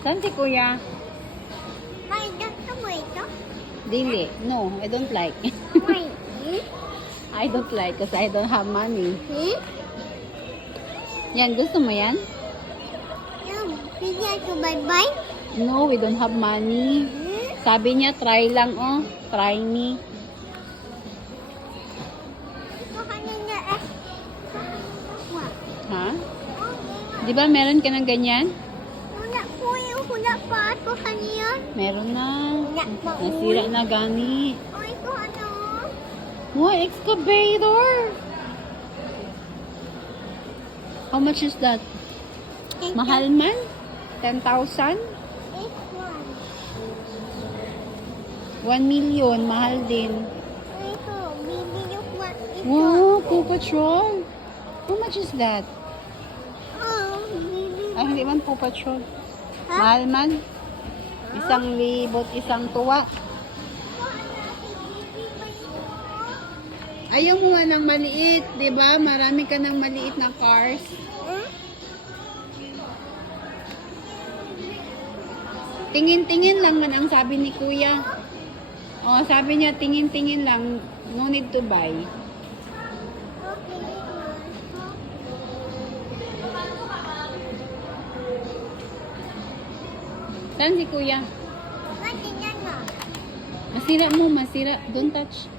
Saan si kuya? May gusto mo ito? Dili. No, I don't like. May. I don't like because I don't have money. Hmm? Yan, gusto mo yan? Bigyan ko bye-bye. No, we don't have money. Sabi niya, try lang oh. Try me. Kanina eh. Ha? Di ba meron ka ng ganyan? Wala po yung hula pa ako kanina. Meron na. Wala pa. Nasira na gani. O ito ano? Wow, excavator! How much is that? Mahal man? 10,000? 1 million, mahal din. Ito, bibili ko ito. Wow, Paw Patrol. How much is that? Oh, bibili. Ay, hindi man Paw Patrol. Ha? Mahal man. 1,000, 1 tuwa. Ayaw mo nga ng maliit, di ba? Marami ka ng maliit na cars. Tingin-tingin lang man ang sabi ni kuya. Oh, sabi niya tingin-tingin lang, no need to buy. Saan si kuya? Masira. Masira mo, masira. Don't touch.